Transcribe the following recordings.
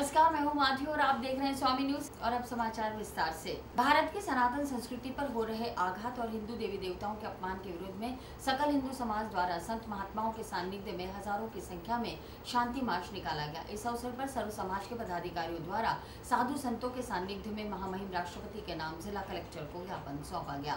नमस्कार, मैं हूं माधवी और आप देख रहे हैं स्वामी न्यूज। और अब समाचार विस्तार से। भारत की सनातन संस्कृति पर हो रहे आघात और हिंदू देवी देवताओं के अपमान के विरोध में सकल हिंदू समाज द्वारा संत महात्माओं के सानिध्य में हजारों की संख्या में शांति मार्च निकाला गया। इस अवसर पर सर्व समाज के पदाधिकारियों द्वारा साधु संतों के सानिध्य में महामहिम राष्ट्रपति के नाम जिला कलेक्टर को ज्ञापन सौंपा गया।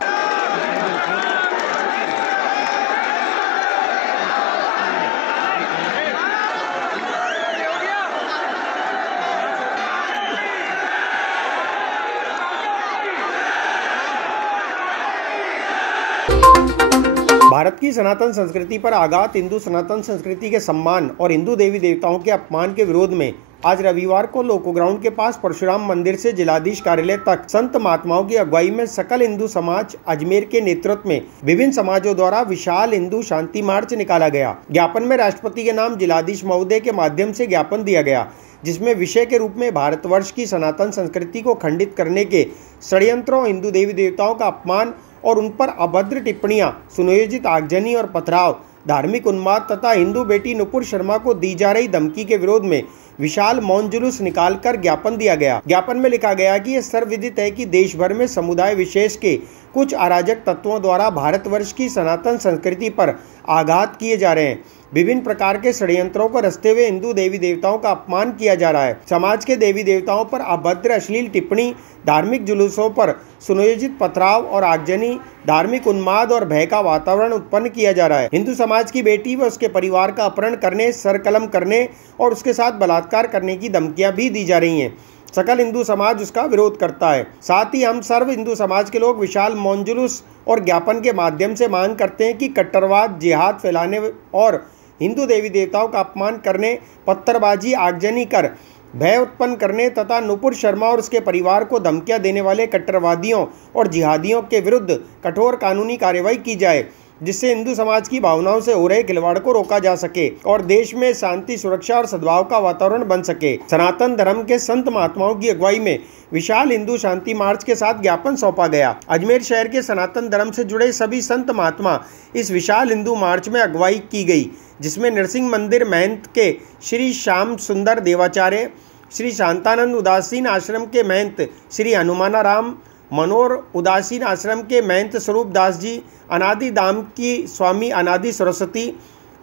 भारत की सनातन संस्कृति पर आघात, हिंदू सनातन संस्कृति के सम्मान और हिंदू देवी देवताओं के अपमान के विरोध में आज रविवार को लोको ग्राउंड के पास परशुराम मंदिर से जिलाधीश कार्यालय तक संत महात्माओं की अगुवाई में सकल हिंदू समाज अजमेर के नेतृत्व में विभिन्न समाजों द्वारा विशाल हिंदू शांति मार्च निकाला गया। ज्ञापन में राष्ट्रपति के नाम जिलाधीश महोदय के माध्यम से ज्ञापन दिया गया, जिसमें विषय के रूप में भारतवर्ष की सनातन संस्कृति को खंडित करने के षड्यंत्रों, हिंदू देवी देवताओं का अपमान और उन पर अभद्र टिप्पणियां, सुनियोजित आगजनी और पथराव, धार्मिक उन्माद तथा हिंदू बेटी नुपुर शर्मा को दी जा रही धमकी के विरोध में विशाल मौन जुलूस निकालकर ज्ञापन दिया गया। ज्ञापन में लिखा गया कि यह सर्वविदित है कि देश भर में समुदाय विशेष के कुछ अराजक तत्वों द्वारा भारतवर्ष की सनातन संस्कृति पर आघात किए जा रहे हैं। विभिन्न प्रकार के षड्यंत्रों को रचते हुए हिंदू देवी देवताओं का अपमान किया जा रहा है। समाज के देवी देवताओं पर अभद्र अश्लील टिप्पणी, धार्मिक जुलूसों पर सुनियोजित पथराव और आगजनी, धार्मिक उन्माद और भय का वातावरण उत्पन्न किया जा रहा है। हिंदू समाज की बेटी व उसके परिवार का अपहरण करने, सरकलम करने और उसके साथ बलात्कार करने की धमकियां भी दी जा रही हैं। सकल हिंदू समाज उसका विरोध करता है। साथ ही हम सर्व हिंदू समाज के लोग विशाल मौन जुलूस और ज्ञापन के माध्यम से मांग करते हैं कि कट्टरवाद, जिहाद फैलाने और हिंदू देवी देवताओं का अपमान करने, पत्थरबाजी, आगजनी कर भय उत्पन्न करने तथा नुपुर शर्मा और उसके परिवार को धमकियां देने वाले कट्टरवादियों और जिहादियों के विरुद्ध कठोर कानूनी कार्रवाई की जाए, जिससे हिंदू समाज की भावनाओं से हो रहे खिलवाड़ को रोका जा सके और देश में शांति, सुरक्षा और सद्भाव का वातावरण बन सके। सनातन धर्म के संत महात्माओं की अगुवाई में विशाल हिंदू शांति मार्च के साथ ज्ञापन सौंपा गया। अजमेर शहर के सनातन धर्म से जुड़े सभी संत महात्मा इस विशाल हिंदू मार्च में अगुवाई की गई, जिसमें नरसिंह मंदिर महंत के श्री श्याम सुंदर देवाचार्य, श्री शांतानंद उदासीन आश्रम के महंत श्री हनुमानाराम, मनोर उदासीन आश्रम के महंत स्वरूप दास जी, अनादि धाम की स्वामी अनादि सरस्वती,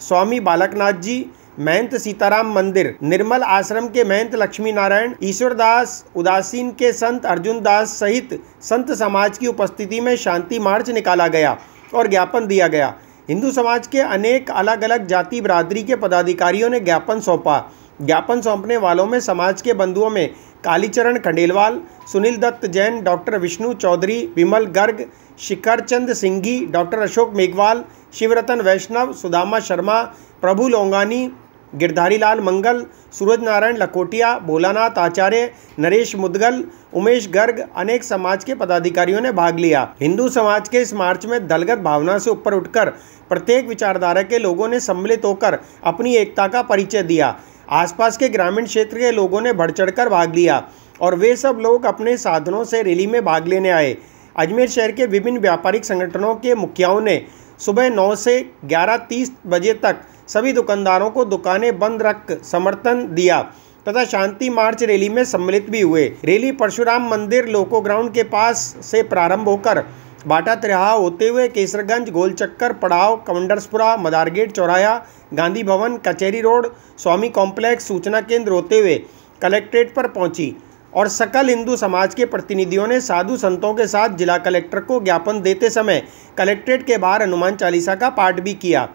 स्वामी बालकनाथ जी, महंत सीताराम मंदिर, निर्मल आश्रम के महंत लक्ष्मी नारायण, ईश्वरदास उदासीन के संत अर्जुन दास सहित संत समाज की उपस्थिति में शांति मार्च निकाला गया और ज्ञापन दिया गया। हिंदू समाज के अनेक अलग अलग जाति बिरादरी के पदाधिकारियों ने ज्ञापन सौंपा। ज्ञापन सौंपने वालों में समाज के बंधुओं में कालीचरण खंडेलवाल, सुनील दत्त जैन, डॉक्टर विष्णु चौधरी, विमल गर्ग, शिखर चंद सिंघी, डॉक्टर अशोक मेघवाल, शिवरतन वैष्णव, सुदामा शर्मा, प्रभु लोंगानी, गिरधारी लाल मंगल, सूरज नारायण लकोटिया, भोलानाथ आचार्य, नरेश मुदगल, उमेश गर्ग, अनेक समाज के पदाधिकारियों ने भाग लिया। हिंदू समाज के इस मार्च में दलगत भावना से ऊपर उठकर प्रत्येक विचारधारा के लोगों ने सम्मिलित होकर अपनी एकता का परिचय दिया। आसपास के ग्रामीण क्षेत्र के लोगों ने बढ़ चढ़कर भाग लिया और वे सब लोग अपने साधनों से रैली में भाग लेने आए। अजमेर शहर के विभिन्न व्यापारिक संगठनों के मुखियाओं ने सुबह 9 से 11:30 बजे तक सभी दुकानदारों को दुकानें बंद रख समर्थन दिया तथा शांति मार्च रैली में सम्मिलित भी हुए। रैली परशुराम मंदिर लोको ग्राउंड के पास से प्रारंभ होकर बाटा तिराहा होते हुए केसरगंज, गोलचक्कर, पड़ाव, कमंडरसपुरा, मदारगेट चौराया, गांधी भवन, कचहरी रोड, स्वामी कॉम्प्लेक्स, सूचना केंद्र होते हुए कलेक्ट्रेट पर पहुंची और सकल हिंदू समाज के प्रतिनिधियों ने साधु संतों के साथ जिला कलेक्टर को ज्ञापन देते समय कलेक्ट्रेट के बाहर हनुमान चालीसा का पाठ भी किया।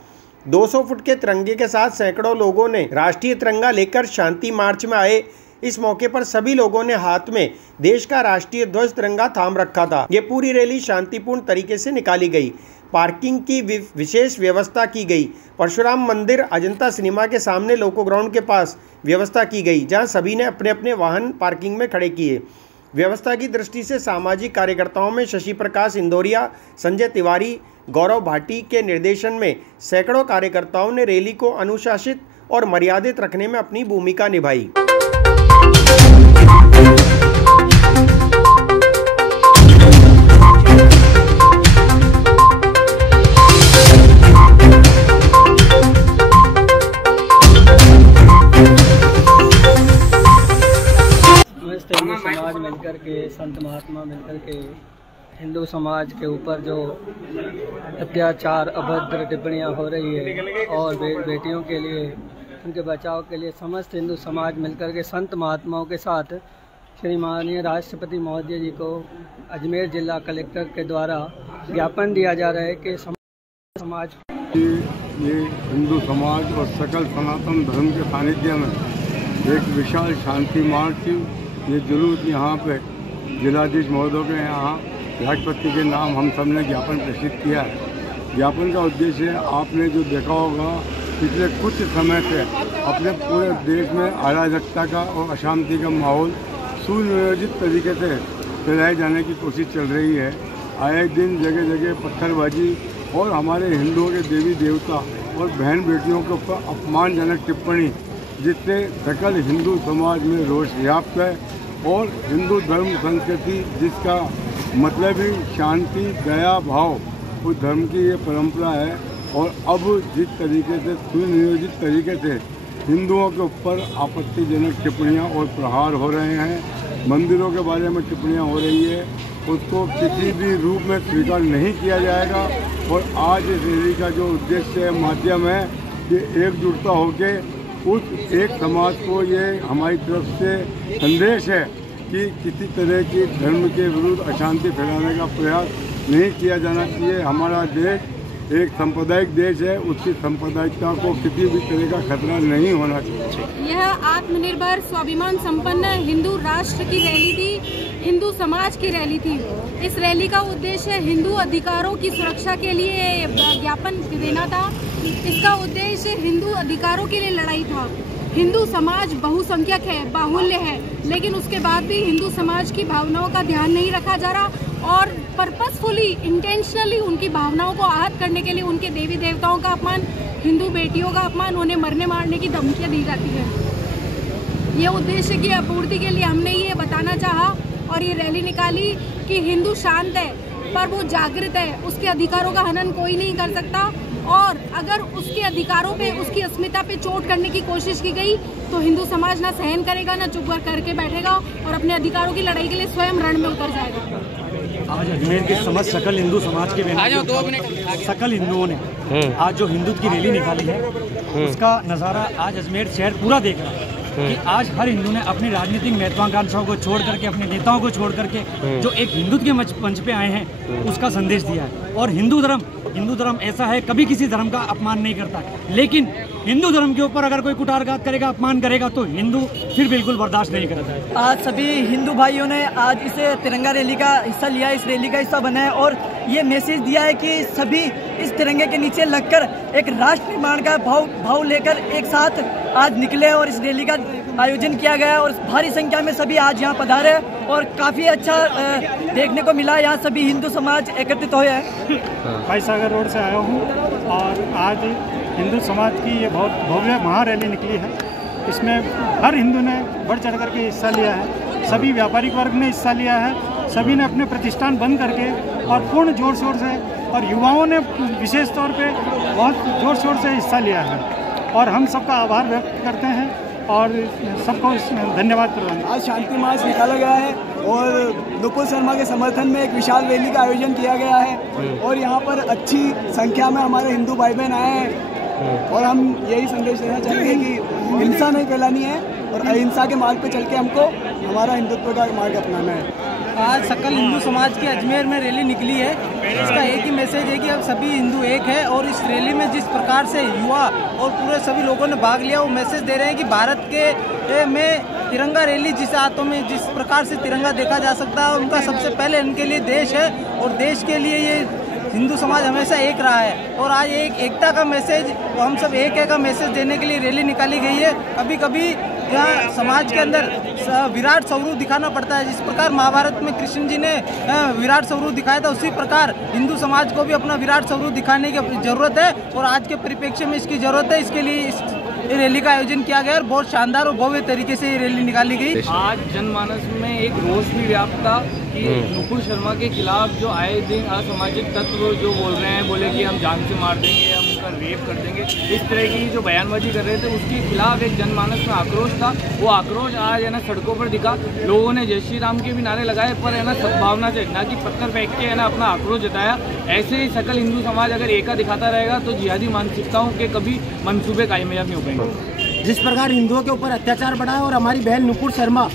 200 फुट के तिरंगे के साथ सैकड़ों लोगों ने राष्ट्रीय तिरंगा लेकर शांति मार्च में आए। इस मौके पर सभी लोगों ने हाथ में देश का राष्ट्रीय ध्वज तिरंगा थाम रखा था। ये पूरी रैली शांतिपूर्ण तरीके से निकाली गई। पार्किंग की विशेष व्यवस्था की गई। परशुराम मंदिर, अजंता सिनेमा के सामने लोको ग्राउंड के पास व्यवस्था की गई, जहां सभी ने अपने अपने वाहन पार्किंग में खड़े किए। व्यवस्था की दृष्टि से सामाजिक कार्यकर्ताओं में शशि प्रकाश इंदौरिया, संजय तिवारी, गौरव भाटी के निर्देशन में सैकड़ों कार्यकर्ताओं ने रैली को अनुशासित और मर्यादित रखने में अपनी भूमिका निभाई। मिलकर के, संत महात्मा मिलकर के हिंदू समाज के ऊपर जो अत्याचार, अभद्र टिप्पणियां हो रही है और बेटियों के लिए, उनके बचाव के लिए समस्त हिंदू समाज मिलकर के संत महात्माओं के साथ श्री माननीय राष्ट्रपति महोदय जी को अजमेर जिला कलेक्टर के द्वारा ज्ञापन दिया जा रहा है कि समाज ये हिंदू समाज और सकल सनातन धर्म के सानिध्य में एक विशाल शांति मार्च, ये जुलूस यहाँ पे जिलाधीश महोदय के यहाँ राष्ट्रपति के नाम हम सब ने ज्ञापन प्रेषित किया है। ज्ञापन का उद्देश्य आपने जो देखा होगा पिछले कुछ समय से अपने पूरे देश में अराजकता का और अशांति का माहौल सुनियोजित तरीके से फैलाए जाने की कोशिश चल रही है। आए दिन जगह जगह पत्थरबाजी और हमारे हिंदुओं के देवी देवता और बहन बेटियों के ऊपर अपमानजनक टिप्पणी, जिससे सकल हिंदू समाज में रोष व्याप्त है और हिंदू धर्म संस्कृति जिसका मतलब ही शांति, दया भाव, उस धर्म की ये परंपरा है। और अब जिस तरीके से सुनियोजित तरीके से हिंदुओं के ऊपर आपत्तिजनक टिप्पणियां और प्रहार हो रहे हैं, मंदिरों के बारे में टिप्पणियां हो रही है, उसको किसी भी रूप में स्वीकार नहीं किया जाएगा। और आज इस रैली का जो उद्देश्य माध्यम है कि एकजुटता होकर उस एक समाज को ये हमारी तरफ से संदेश है कि किसी तरह की धर्म के विरुद्ध अशांति फैलाने का प्रयास नहीं किया जाना चाहिए। हमारा देश एक सांप्रदायिक देश है, उसकी सांप्रदायिकता को किसी भी तरह का खतरा नहीं होना चाहिए। यह आत्मनिर्भर स्वाभिमान संपन्न हिंदू राष्ट्र की रैली थी, हिंदू समाज की रैली थी। इस रैली का उद्देश्य हिंदू अधिकारों की सुरक्षा के लिए ज्ञापन देना था। इसका उद्देश्य हिंदू अधिकारों के लिए लड़ाई था। हिंदू समाज बहुसंख्यक है, बाहुल्य है, लेकिन उसके बाद भी हिंदू समाज की भावनाओं का ध्यान नहीं रखा जा रहा और पर्पसफुली, इंटेंशनली उनकी भावनाओं को आहत करने के लिए उनके देवी देवताओं का अपमान, हिंदू बेटियों का अपमान, उन्हें मरने मारने की धमकियां दी जाती है। ये उद्देश्य की आपूर्ति के लिए हमने ये बताना चाहा और ये रैली निकाली कि हिंदू शांत है पर वो जागृत है, उसके अधिकारों का हनन कोई नहीं कर सकता और अगर उसके अधिकारों पे, उसकी अस्मिता पे चोट करने की कोशिश की गई तो हिंदू समाज ना सहन करेगा, ना चुप करके बैठेगा और अपने अधिकारों की लड़ाई के लिए स्वयं रण में उतर जाएगा। आज अजमेर के समस्त सकल हिंदू समाज के सकल हिंदुओं ने आज जो हिंदुत्व की रैली निकाली है उसका नज़ारा आज अजमेर शहर पूरा देख रहा है कि आज हर हिंदू ने अपनी राजनीतिक महत्वाकांक्षाओं को छोड़ करके, अपने नेताओं को छोड़ करके जो एक हिंदुत्व के मंच पे आए हैं उसका संदेश दिया है। और हिंदू धर्म ऐसा है, कभी किसी धर्म का अपमान नहीं करता, लेकिन हिंदू धर्म के ऊपर अगर कोई कुटारघात करेगा, अपमान करेगा तो हिंदू फिर बिल्कुल बर्दाश्त नहीं करता। आज सभी हिंदू भाइयों ने आज इस तिरंगा रैली का हिस्सा लिया, इस रैली का हिस्सा बना है और ये मैसेज दिया है कि सभी इस तिरंगे के नीचे लगकर एक राष्ट्र निर्माण का भाव लेकर एक साथ आज निकले और इस रैली का आयोजन किया गया और भारी संख्या में सभी आज यहाँ पधारे और काफी अच्छा देखने को मिला। यहाँ सभी हिंदू समाज एकत्रित हुए हैं। भाई सागर रोड से आया हूँ और आज हिंदू समाज की ये बहुत भव्य महारैली निकली है। इसमें हर हिंदू ने बढ़ चढ़ करके हिस्सा लिया है, सभी व्यापारिक वर्ग ने हिस्सा लिया है, सभी ने अपने प्रतिष्ठान बंद करके और पूर्ण जोर शोर से, और युवाओं ने विशेष तौर पे बहुत जोर शोर से हिस्सा लिया है और हम सबका आभार व्यक्त करते हैं और सबको धन्यवाद प्रदान। आज शांति मार्च निकाला गया है और नुपुर शर्मा के समर्थन में एक विशाल रैली का आयोजन किया गया है और यहाँ पर अच्छी संख्या में हमारे हिंदू भाई बहन आए हैं और हम यही संदेश देना चाहेंगे कि हिंसा नहीं फैलानी है और अहिंसा के मार्ग पर चल के हमको हमारा हिंदुत्व का मार्ग अपनाना है। आज सकल हिंदू समाज की अजमेर में रैली निकली है। इसका एक ही मैसेज है कि अब सभी हिंदू एक है और इस रैली में जिस प्रकार से युवा और पूरे सभी लोगों ने भाग लिया वो मैसेज दे रहे हैं कि भारत के में तिरंगा रैली जिस हाथों में जिस प्रकार से तिरंगा देखा जा सकता है उनका सबसे पहले इनके लिए देश है और देश के लिए ये हिंदू समाज हमेशा एक रहा है और आज एक एकता का मैसेज, हम सब एक है का मैसेज देने के लिए रैली निकाली गई है। कभी कभी यहाँ समाज के अंदर विराट स्वरूप दिखाना पड़ता है, जिस प्रकार महाभारत में कृष्ण जी ने विराट स्वरूप दिखाया था उसी प्रकार हिंदू समाज को भी अपना विराट स्वरूप दिखाने की जरूरत है और आज के परिप्रेक्ष्य में इसकी जरूरत है। इसके लिए इस रैली का आयोजन किया गया और बहुत शानदार और भव्य तरीके से ये रैली निकाली गई। आज जनमानस में एक रोष भी व्याप्त था कि नुपुर शर्मा के खिलाफ जो आए दिन असामाजिक तत्व जो बोल रहे हैं, बोले कि हम जान से मार देंगे, हम उनका रेप कर देंगे, इस तरह की जो बयानबाजी कर रहे थे उसके खिलाफ एक जनमानस में आक्रोश था। वो आक्रोश आज है ना सड़कों पर दिखा। लोगों ने जय श्री राम के भी नारे लगाए, पर है ना सद्भावना से, ना कि पत्थर फेंक के है ना अपना आक्रोश जताया। ऐसे ही सकल हिंदू समाज अगर एका दिखाता रहेगा तो जिहादी मानसिकताओं के कभी मंसूबे कामयाब नहीं हो पाएंगे। जिस प्रकार हिंदुओं के ऊपर अत्याचार बढ़ा है और हमारी बहन नुपुर शर्मा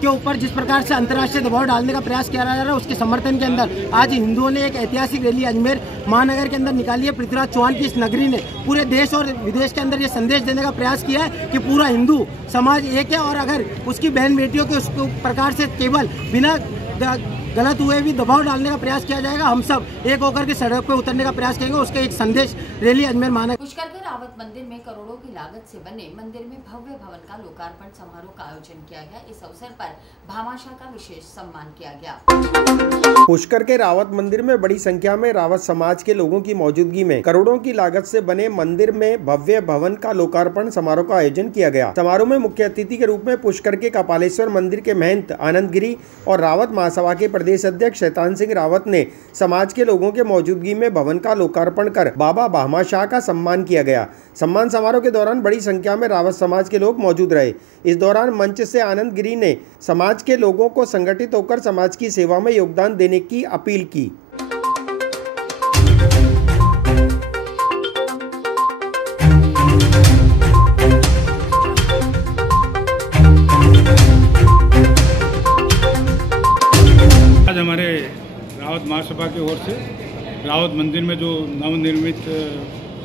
के ऊपर जिस प्रकार से अंतर्राष्ट्रीय दबाव डालने का प्रयास किया जा रहा है, उसके समर्थन के अंदर आज हिंदुओं ने एक ऐतिहासिक रैली अजमेर महानगर के अंदर निकाली है। पृथ्वीराज चौहान की इस नगरी ने पूरे देश और विदेश के अंदर ये संदेश देने का प्रयास किया है कि पूरा हिंदू समाज एक है और अगर उसकी बहन बेटियों के उस प्रकार से केवल बिना गलत हुए भी दबाव डालने का प्रयास किया जाएगा, हम सब एक होकर के सड़क पर उतरने का प्रयास करेंगे। उसका एक संदेश रैली अजमेर महानगर। पुष्कर के रावत मंदिर में करोड़ों की लागत से बने मंदिर में भव्य भवन का लोकार्पण समारोह का आयोजन किया गया। इस अवसर पर भामाशाह का विशेष सम्मान किया गया। पुष्कर के रावत मंदिर में बड़ी संख्या में रावत समाज के लोगों की मौजूदगी में करोड़ों की लागत से बने मंदिर में भव्य भवन का लोकार्पण समारोह का आयोजन किया गया। समारोह में मुख्य अतिथि के रूप में पुष्कर के कपालेश्वर मंदिर के महंत आनंद गिरी और रावत महासभा के प्रदेश अध्यक्ष शैतान सिंह रावत ने समाज के लोगों के मौजूदगी में भवन का लोकार्पण कर बाबा भामाशाह का सम्मान किया गया। सम्मान समारोह के दौरान बड़ी संख्या में रावत समाज के लोग मौजूद रहे। इस दौरान मंच से आनंद गिरी ने समाज के लोगों को संगठित होकर समाज की सेवा में योगदान देने की अपील की। आज हमारे रावत महासभा की ओर से रावत मंदिर में जो नवनिर्मित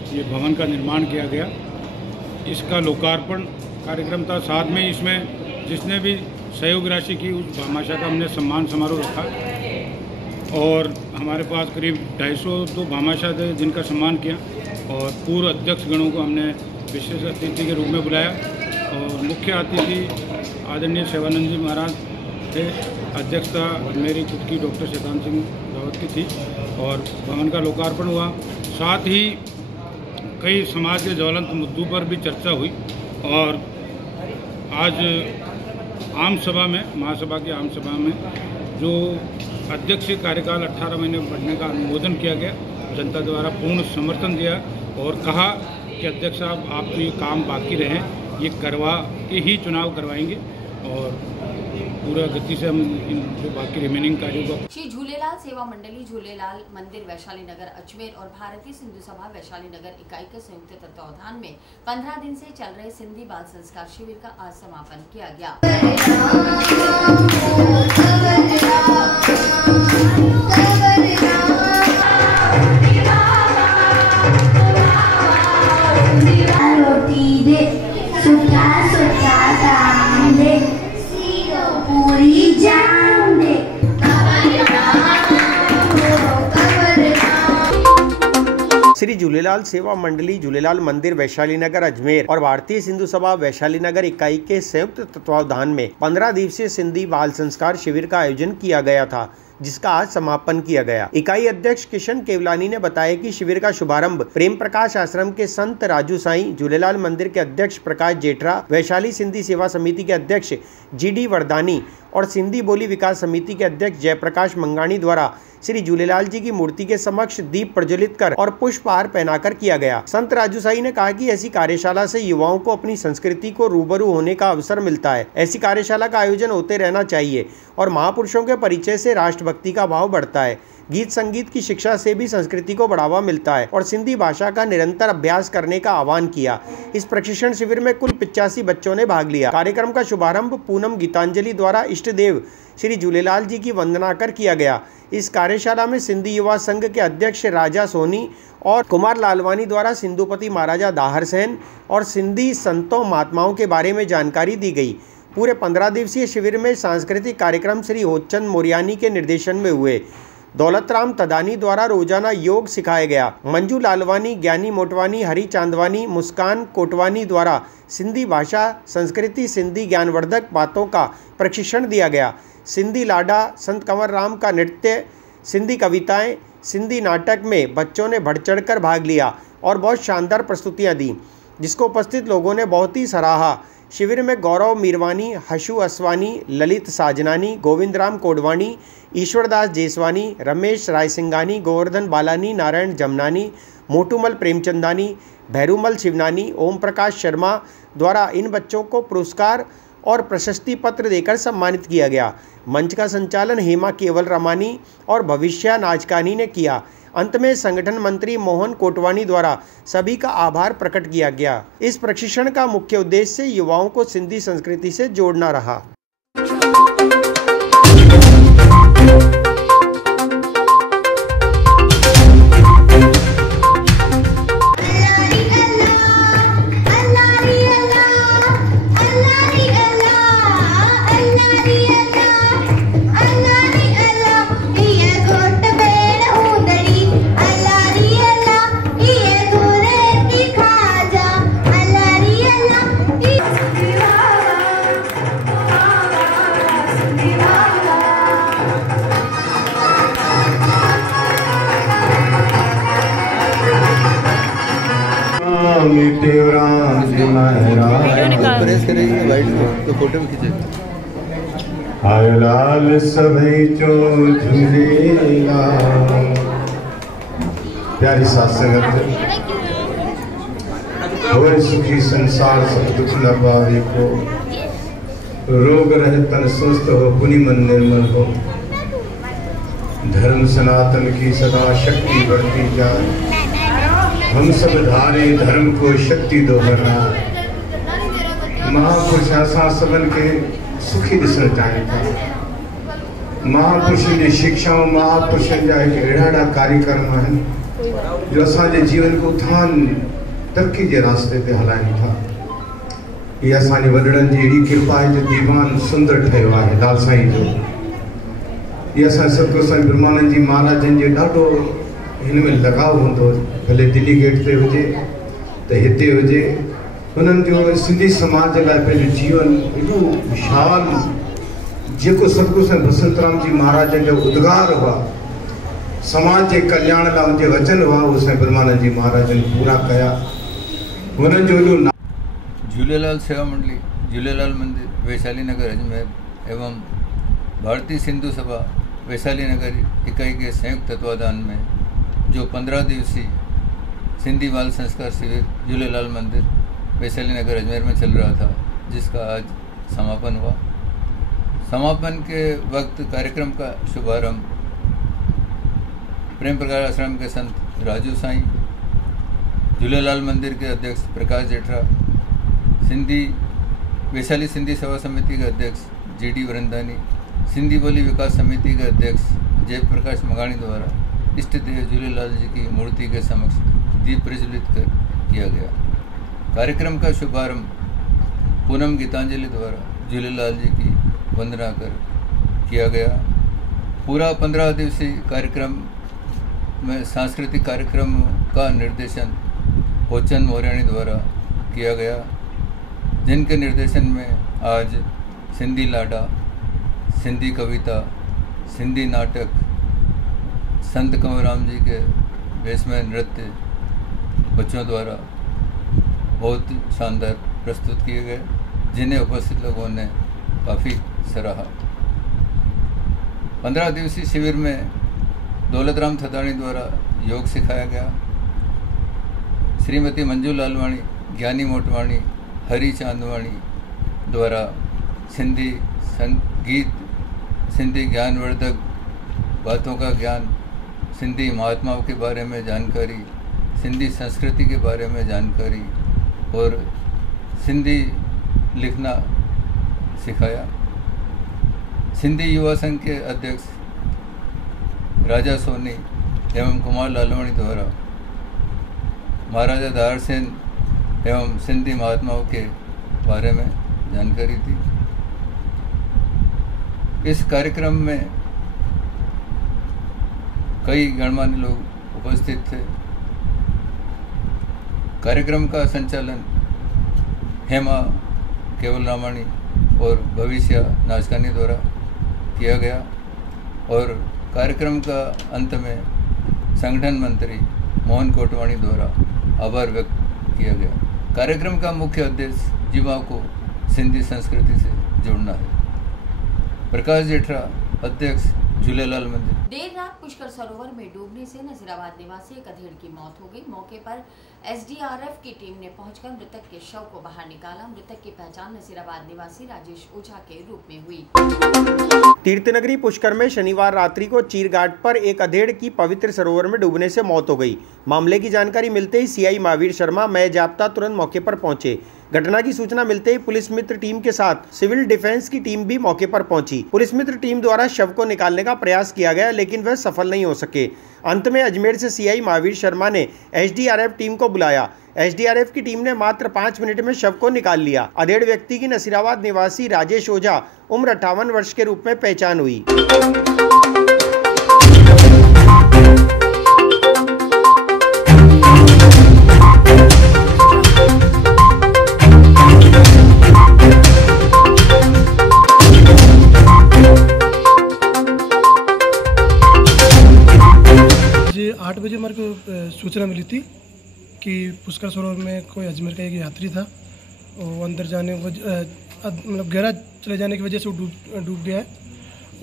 ये भवन का निर्माण किया गया, इसका लोकार्पण कार्यक्रम था। साथ में इसमें जिसने भी सहयोग राशि की उस भामाशाह का हमने सम्मान समारोह रखा और हमारे पास करीब 250 तो भामाशाह थे जिनका सम्मान किया और पूर्व अध्यक्ष गणों को हमने विशेष अतिथि के रूप में बुलाया और मुख्य अतिथि आदरणीय सेवानंद जी महाराज थे। अध्यक्षता मेरी खुद की डॉक्टर शैतान सिंह रावत की थी और भवन का लोकार्पण हुआ। साथ ही कई समाज के ज्वलंत मुद्दों पर भी चर्चा हुई और आज आम सभा में, महासभा की आम सभा में जो अध्यक्ष कार्यकाल 18 महीने बढ़ने का अनुमोदन किया गया, जनता द्वारा पूर्ण समर्थन दिया और कहा कि अध्यक्ष साहब आप तो ये काम बाकी रहे, ये करवा के ही चुनाव करवाएंगे और पूरा गति से हम इन जो बाकी रिमेनिंग कार्यों को। श्री झूलेलाल सेवा मंडली झूलेलाल मंदिर वैशाली नगर अजमेर और भारतीय सिंधु सभा वैशाली नगर इकाई के संयुक्त तत्वावधान में 15 दिन से चल रहे सिंधी बाल संस्कार शिविर का आज समापन किया गया। श्री झूलेलाल सेवा मंडली झूलेलाल मंदिर वैशाली नगर अजमेर और भारतीय सिंधु सभा वैशाली नगर इकाई के संयुक्त तत्वावधान में 15 दिवसीय सिंधी बाल संस्कार शिविर का आयोजन किया गया था, जिसका आज समापन किया गया। इकाई अध्यक्ष किशन केवलानी ने बताया कि शिविर का शुभारंभ प्रेम प्रकाश आश्रम के संत राजू साईं, झूलेलाल मंदिर के अध्यक्ष प्रकाश जेठरा, वैशाली सिंधी सेवा समिति के अध्यक्ष GD वरदानी और सिंधी बोली विकास समिति के अध्यक्ष जयप्रकाश मंगानी द्वारा श्री झूलेलाल जी की मूर्ति के समक्ष दीप प्रज्वलित कर और पुष्पहार पहनाकर किया गया। संत राजू साईं ने कहा कि ऐसी कार्यशाला से युवाओं को अपनी संस्कृति को रूबरू होने का अवसर मिलता है। ऐसी कार्यशाला का आयोजन होते रहना चाहिए और महापुरुषों के परिचय से राष्ट्रभक्ति का भाव बढ़ता है। गीत संगीत की शिक्षा से भी संस्कृति को बढ़ावा मिलता है और सिंधी भाषा का निरंतर अभ्यास करने का आह्वान किया। इस प्रशिक्षण शिविर में कुल 85 बच्चों ने भाग लिया। कार्यक्रम का शुभारंभ पूनम गीतांजलि द्वारा इष्ट देव श्री झूलेलाल जी की वंदना कर किया गया। इस कार्यशाला में सिंधी युवा संघ के अध्यक्ष राजा सोनी और कुमार लालवानी द्वारा सिंधुपति महाराजा दाहर सेन और सिंधी संतों महात्माओं के बारे में जानकारी दी गई। पूरे 15 दिवसीय शिविर में सांस्कृतिक कार्यक्रम श्री होचंद मोरियानी के निर्देशन में हुए। दौलतराम तदानी द्वारा रोजाना योग सिखाया गया। मंजू लालवानी, ज्ञानी मोटवानी, हरी चांदवानी, मुस्कान कोटवानी द्वारा सिंधी भाषा, संस्कृति, सिंधी ज्ञानवर्धक बातों का प्रशिक्षण दिया गया। सिंधी लाडा, संत कंवर राम का नृत्य, सिंधी कविताएं, सिंधी नाटक में बच्चों ने बढ़ चढ़कर भाग लिया और बहुत शानदार प्रस्तुतियां दी, जिसको उपस्थित लोगों ने बहुत ही सराहा। शिविर में गौरव मीरवानी, हशु असवानी, ललित साजनानी, गोविंद राम कोडवानी, ईश्वरदास जेसवानी, रमेश रायसिंगानी, गोवर्धन बालानी, नारायण जमनानी, मोटूमल प्रेमचंदानी, भैरूमल शिवनानी, ओम प्रकाश शर्मा द्वारा इन बच्चों को पुरस्कार और प्रशस्ति पत्र देकर सम्मानित किया गया। मंच का संचालन हेमा केवल रमानी और भविष्या नाजकानी ने किया। अंत में संगठन मंत्री मोहन कोटवानी द्वारा सभी का आभार प्रकट किया गया। इस प्रशिक्षण का मुख्य उद्देश्य युवाओं को सिंधी संस्कृति से जोड़ना रहा। प्रेस करेगी वाइट तो फोटो भी खींचेगी। हाय लाल सभई चो झुलेला। प्यारी साथ संगत, होए सुखी संसार सब दुख न पावे को, रोग रहे तन स्वस्थ हो, पुनि मन निर्मल हो, धर्म सनातन की सदा शक्ति बढ़ती जाए, हम सब धारे धर्म को शक्ति दोहरा। महापुरुष असां सभिनि खे सुखी ॾिसणु चाहिनि था। महापुरुषनि जी शिक्षाऊं, महापुरुषनि जा हिकु अहिड़ा कार्यक्रम आहिनि जो असांजे जीवन को उत्थान तरक़ी जे रास्ते ते हलाइनि था। इहे असांजे वॾड़नि जी अहिड़ी कृपा आहे जो दीवान सुंदर ठहियो आहे लाल साईं जो। इहे असांजे सतगुरु साईं ब्रह्मानंद जी महाराजनि जो ॾाढो हिन में लगाव हूंदो, भले दिल्ली गेट ते हुजे त हिते हुजे। उन्हनि जो सिंधी समाज जे लाइ पंहिंजो जीवन एॾो विशाल, जेको सतगुरु साईं बसंतराम जी महाराजनि जो उद्गार हुआ, समाज जे कल्याण लाइ उनजे वचन हुआ, उहो साईं ब्रह्मानंद जी महाराजनि पूरा कया। उन्हनि जो एॾो झूलेलाल सेवा मंडली, झूलेलाल मंदिर, वैशाली नगर अजमेर एवं भारतीय सिंधु सभा वैशाली नगर इकाई के संयुक्त तत्वाधान में जो 15 दिवसीय सिंधी बाल संस्कार शिविर झूलेलाल मंदिर वैशाली नगर अजमेर में चल रहा था, जिसका आज समापन हुआ। समापन के वक्त कार्यक्रम का शुभारंभ प्रेम प्रकाश आश्रम के संत राजू साईं, झूलेलाल मंदिर के अध्यक्ष प्रकाश जेठरा, वैशाली सिंधी सभा समिति के अध्यक्ष जीडी वरंदानी, सिंधी बोली विकास समिति के अध्यक्ष जयप्रकाश मगाणी द्वारा इष्ट देव झूलेलाल जी की मूर्ति के समक्ष दीप प्रज्वलित कर किया गया। कार्यक्रम का शुभारंभ पूनम गीतांजलि द्वारा झूलेलाल जी की वंदना कर किया गया। पूरा 15 दिवसीय कार्यक्रम में सांस्कृतिक कार्यक्रम का निर्देशन होचंद मौर्यानी द्वारा किया गया, जिनके निर्देशन में आज सिंधी लाडा, सिंधी कविता, सिंधी नाटक, संत कंवरराम जी के वेश में नृत्य बच्चों द्वारा बहुत शानदार प्रस्तुत किए गए, जिन्हें उपस्थित लोगों ने काफ़ी सराहा। 15 दिवसीय शिविर में दौलतराम थदाणी द्वारा योग सिखाया गया। श्रीमती मंजू लालवाणी, ज्ञानी मोटवाणी, हरी चांदवाणी द्वारा सिंधी संगीत, सिंधी ज्ञानवर्धक बातों का ज्ञान, सिंधी महात्माओं के बारे में जानकारी, सिंधी संस्कृति के बारे में जानकारी और सिंधी लिखना सिखाया। सिंधी युवा संघ के अध्यक्ष राजा सोनी एवं कुमार लालवाणी द्वारा महाराजा दार सेन एवं सिंधी महात्माओं के बारे में जानकारी दी। इस कार्यक्रम में कई गणमान्य लोग उपस्थित थे। कार्यक्रम का संचालन हेमा केवल रामाणी और भविष्या नाचकानी द्वारा किया गया और कार्यक्रम का अंत में संगठन मंत्री मोहन कोटवानी द्वारा आभार व्यक्त किया गया। कार्यक्रम का मुख्य उद्देश्य युवाओं को सिंधी संस्कृति से जोड़ना है। प्रकाश जेठरा, अध्यक्ष झूलेलाल मंदिर। देर रात पुष्कर सरोवर में डूबने से नसीराबाद निवासी एक अधेड़ की मौत हो गई। मौके पर एसडीआरएफ की टीम ने पहुंचकर मृतक के शव को बाहर निकाला। मृतक की पहचान नसीराबाद निवासी राजेश ओझा के रूप में हुई। तीर्थनगरी पुष्कर में शनिवार रात्रि को चीरघाट पर एक अधेड़ की पवित्र सरोवर में डूबने से मौत हो गई। मामले की जानकारी मिलते ही सीआई महावीर शर्मा मय जाप्ता तुरंत मौके पर पहुंचे। घटना की सूचना मिलते ही पुलिस मित्र टीम के साथ सिविल डिफेंस की टीम भी मौके पर पहुंची। पुलिस मित्र टीम द्वारा शव को निकालने का प्रयास किया गया, लेकिन वह सफल नहीं हो सके। अंत में अजमेर से सीआई महावीर शर्मा ने एसडीआरएफ टीम को बुलाया। एसडीआरएफ की टीम ने मात्र 5 मिनट में शव को निकाल लिया। अधेड़ व्यक्ति की नसीराबाद निवासी राजेश ओझा उम्र 58 वर्ष के रूप में पहचान हुई। जी 8 बजे हमारे को सूचना मिली थी कि पुष्कर सरोवर में कोई अजमेर का एक यात्री था, वो अंदर जाने मतलब गहरा चले जाने की वजह से वो डूब गया है।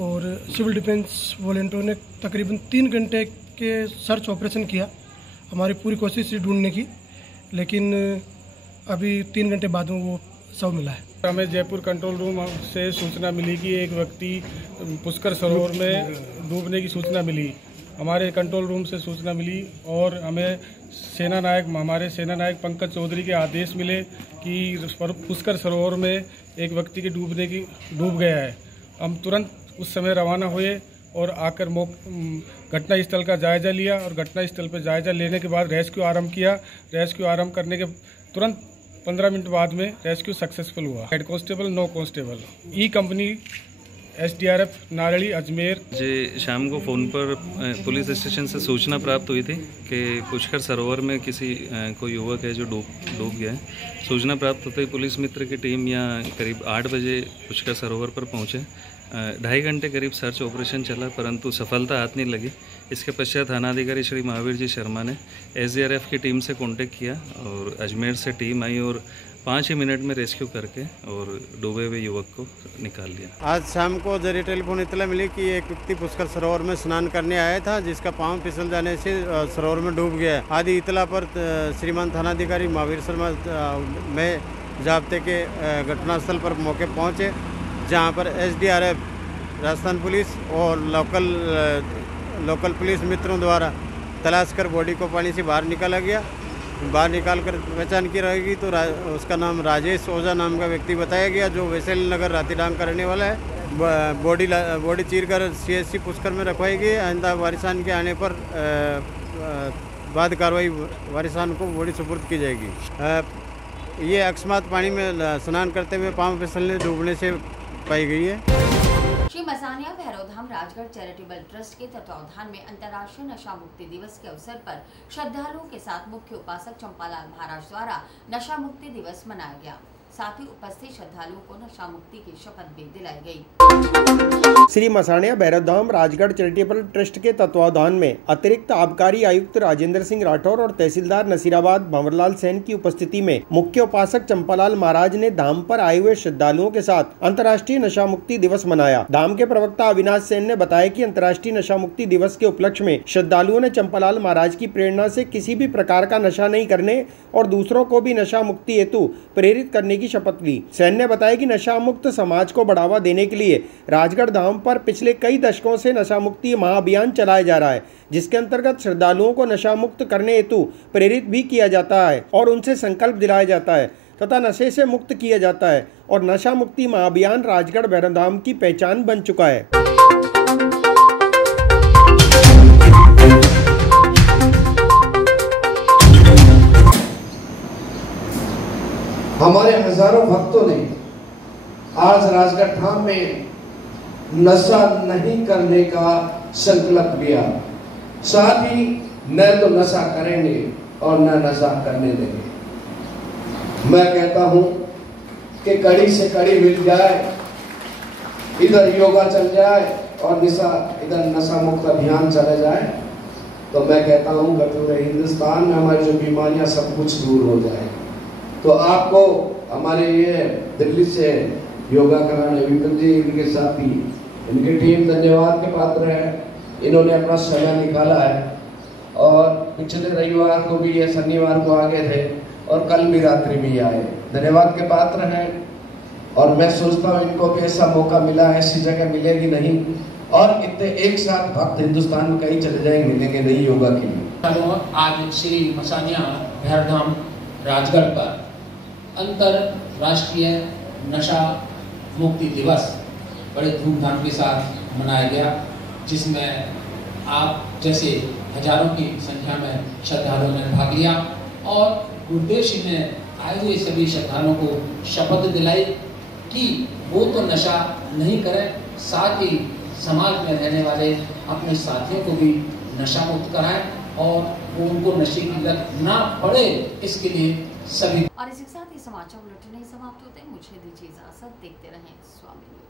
और सिविल डिफेंस वॉलंटियरों ने तकरीबन 3 घंटे के सर्च ऑपरेशन किया। हमारी पूरी कोशिश थी ढूंढने की, लेकिन अभी 3 घंटे बाद में वो शव मिला है। हमें जयपुर कंट्रोल रूम से सूचना मिली कि एक व्यक्ति पुष्कर सरोवर में डूबने की सूचना मिली। हमारे कंट्रोल रूम से सूचना मिली और हमें हमारे सेना नायक पंकज चौधरी के आदेश मिले कि पुष्कर सरोवर में एक व्यक्ति के डूब गया है। हम तुरंत उस समय रवाना हुए और आकर घटना स्थल का जायजा लिया और घटना स्थल पर जायजा लेने के बाद रेस्क्यू आरंभ किया। रेस्क्यू आरंभ करने के तुरंत 15 मिनट बाद में रेस्क्यू सक्सेसफुल हुआ। हेड कांस्टेबल, नो कांस्टेबल, ई कंपनी, एसडीआरएफ नारड़ी अजमेर। जी शाम को फ़ोन पर पुलिस स्टेशन से सूचना प्राप्त हुई थी कि पुष्कर सरोवर में कोई युवक है जो डूब गया है। सूचना प्राप्त होते ही पुलिस मित्र की टीम यहाँ करीब 8 बजे पुष्कर सरोवर पर पहुँचे। 2.5 घंटे करीब सर्च ऑपरेशन चला, परंतु सफलता हाथ नहीं लगी। इसके पश्चात थानाधिकारी श्री महावीर जी शर्मा ने एसडीआरएफ की टीम से कॉन्टेक्ट किया और अजमेर से टीम आई और 5 ही मिनट में रेस्क्यू करके और डूबे हुए युवक को निकाल लिया। आज शाम को जरिए टेलीफोन इतला मिली कि एक व्यक्ति पुष्कर सरोवर में स्नान करने आया था, जिसका पांव फिसल जाने से सरोवर में डूब गया है। आदि इतला पर श्रीमान थानाधिकारी महावीर शर्मा में जाब्ते के घटनास्थल पर मौके पहुंचे, जहां पर एसडीआरएफ, राजस्थान पुलिस और लोकल पुलिस मित्रों द्वारा तलाश कर बॉडी को पानी से बाहर निकाला गया। बाहर निकाल कर पहचान की रहेगी तो उसका नाम राजेश ओझा नाम का व्यक्ति बताया गया, जो वैशाली नगर रातीडांग का रहने वाला है। बॉडी चीर कर सीएससी पुष्कर में रखवाई गई। आइंदा वारिसान के आने पर बाद कार्रवाई वारिसान को बॉडी सुपुर्द की जाएगी। ये अकस्मात पानी में स्नान करते हुए पांव फिसलने डूबने से पाई गई है। श्री मसानिया भैरवधाम राजगढ़ चैरिटेबल ट्रस्ट के तत्वावधान में अंतर्राष्ट्रीय नशा मुक्ति दिवस के अवसर पर श्रद्धालुओं के साथ मुख्य उपासक चंपालाल महाराज द्वारा नशा मुक्ति दिवस मनाया गया। साथ ही उपस्थित श्रद्धालुओं को नशा मुक्ति की शपथ भी दिलाई गई। श्री मसानिया भैरवधाम राजगढ़ चैरिटेबल ट्रस्ट के तत्वावधान में अतिरिक्त आबकारी आयुक्त राजेंद्र सिंह राठौर और तहसीलदार नसीराबाद भंवरलाल सेन की उपस्थिति में मुख्य उपासक चंपालाल महाराज ने धाम पर आए हुए श्रद्धालुओं के साथ अंतर्राष्ट्रीय नशा मुक्ति दिवस मनाया। धाम के प्रवक्ता अविनाश सेन ने बताया कि अंतर्राष्ट्रीय नशा मुक्ति दिवस के उपलक्ष्य में श्रद्धालुओं ने चंपालाल महाराज की प्रेरणा से किसी भी प्रकार का नशा नहीं करने और दूसरों को भी नशा मुक्ति हेतु प्रेरित करने की शपथ ली। सेन ने बताया कि नशा मुक्त समाज को बढ़ावा देने के लिए राजगढ़ धाम पर पिछले कई दशकों से नशा मुक्ति महाअभियान चलाया जा रहा है, जिसके अंतर्गत श्रद्धालुओं को नशा मुक्त करने हेतु प्रेरित भी किया जाता है और उनसे संकल्प दिलाया जाता है तथा नशे से मुक्त किया जाता है और नशा मुक्ति महाअभियान राजगढ़ भैरवधाम की पहचान बन चुका है। हमारे हजारों भक्तों ने आज राजगढ़ धाम में नशा नहीं करने का संकल्प लिया। साथ ही न तो नशा करेंगे और न नशा करने देंगे। मैं कहता हूं कि कड़ी से कड़ी मिल जाए, इधर योगा चल जाए और इधर नशा मुक्त अभियान चला जाए, तो मैं कहता हूं कि पूरे हिंदुस्तान में हमारी जो बीमारियां सब कुछ दूर हो जाए। तो आपको हमारे ये दिल्ली से योगा कराने विपिन जी, इनके साथी इनकी टीम धन्यवाद के पात्र है। इन्होंने अपना समय निकाला है और पिछले रविवार को भी ये शनिवार को आ गए थे और कल भी रात्रि भी आए। धन्यवाद के पात्र हैं और मैं सोचता हूँ इनको भी ऐसा मौका मिला, ऐसी जगह मिलेगी नहीं और इतने एक साथ भक्त हिंदुस्तान में कहीं चले जाएंगे, मिलेंगे नहीं योगा के लिए। आज श्री मसानिया भैरवधाम राजगढ़ पर अंतरराष्ट्रीय नशा मुक्ति दिवस बड़े धूमधाम के साथ मनाया गया, जिसमें आप जैसे हजारों की संख्या में श्रद्धालुओं ने भाग लिया और गुरुदेव में आए हुए सभी श्रद्धालुओं को शपथ दिलाई कि वो तो नशा नहीं करें, साथ ही समाज में रहने वाले अपने साथियों को भी नशा मुक्त कराएं और वो उनको नशे की लत ना पड़े, इसके लिए सभी। और इसी के साथ ही समाचार बुलेटिन नहीं समाप्त होते। मुझे दीजिए इजाजत, देखते रहें स्वामी न्यूज़।